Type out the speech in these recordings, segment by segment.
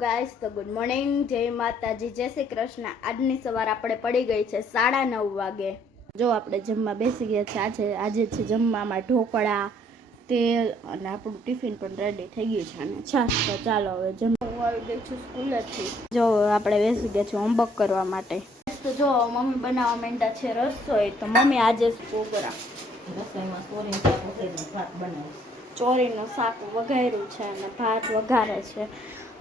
Guys તો good morning, જય માતાજી, જય શ્રી કૃષ્ણ। આજની સવાર આપણે પડી ગઈ છે 9:30 વાગે। જો આપણે જમવા બેસી ગયા છે। આજે છે જમવામાં ઢોકળા, તેલ અને આપણું ટિફિન પણ રેડી થઈ ગયું છે અને છાશ। તો ચાલો હવે જમવા। હું આવી ગઈ છું સ્કૂલેથી। જો આપણે બેસી ગયા છે હોમવર્ક કરવા માટે। તો જો મમ્મી બનાવવા માંડ્યા છે રસોઈ। તો મમ્મી આજે પ્રોગ્રામ રસોઈમાં ચોરીનું શાક વઘાર્યું છે અને ભાત વઘારે છે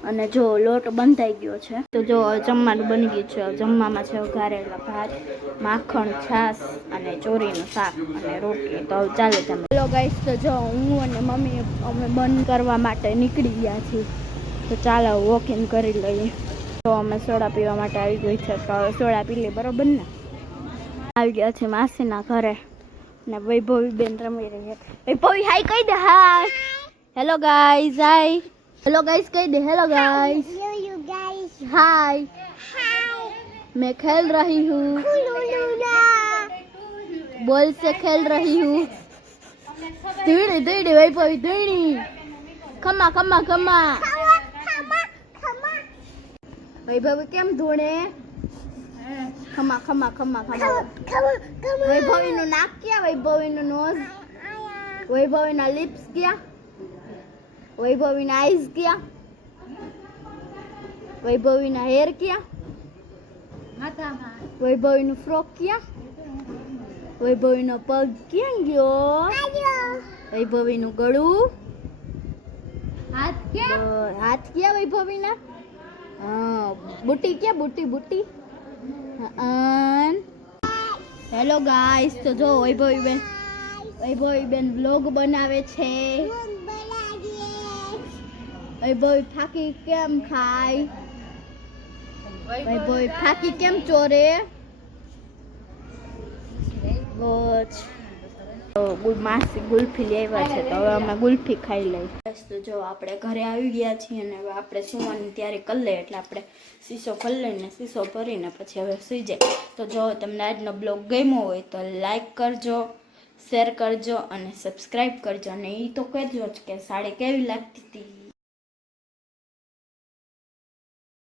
અને જો લોટ બંધાઈ ગયો છે। તો જો જમવાનું બની ગયું છે। જમવામાં છે વઘારેલા ભાત, માખણ, છાશ અને ચોરીનું શાક અને રોટલી। તો ચાલો તમે। હેલો ગાઈસ, તો જો હું અને મમ્મી અમે બંધ કરવા માટે નીકળી ગયા છીએ। તો ચાલો વોકિંગ કરી લઈએ। તો અમે સોડા પીવા માટે આવી ગઈ છે। તો સોડા પી લઈએ, બરોબર ને? આવી ગયા છે માસીના ઘરે ને વૈભવી બેન રમી રહી છે। વૈભવી હાય કહી દે। હાય, હેલો ગાઈસ, હાય, हेलो गाइस कह दे। हेलो गाइस, हेलो गाइस, हाय हाय। मैं खेल रही हूँ, बॉल से खेल रही हूँ। दीदी दीदी भाई भाई दीदी खम्मा खम्मा खम्मा भाई भाई केम धोड़े खम्मा खम्मा खम्मा खम्मा। वैभवी નું નાક ક્યાં? વૈભવી નું નોઝ, વૈભવી ના લિપ્સ ક્યાં? વૈભવીના આઈઝ ક્યાં? વૈભવીના હેર ક્યાં? વૈભવીનું ફ્રોક ક્યાં? વૈભવીનો પગ ક્યાં ગયો? વૈભવીનું ગળું, હાથ ક્યાં? હાથ ક્યાં વૈભવીના? હા, બુટી ક્યાં? બુટી બુટી। હેલો ગાઈસ, તો જો વૈભવી બેન વ્લોગ બનાવે છે। વૈભવી ફાકી કેમ ખાય? વૈભવી ફાકી કેમ ચોરે? માસી ગુલ્ફી લેવા છે તો હવે અમે ગુલ્ફી ખાઈ લઈ। તો જો આપણે ઘરે આવી ગયા છીએ અને હવે આપણે સુવાની તૈયારી કરી લઈએ। એટલે આપણે શીશો ખોલી લઈને શીશો ભરીને પછી હવે સુઈ જાય। તો જો તમને આજનો બ્લોગ ગમ્યો હોય તો લાઈક કરજો, શેર કરજો અને સબસ્ક્રાઈબ કરજો અને એ તો કહેજો જ કે સાડી કેવી લાગતી હતી।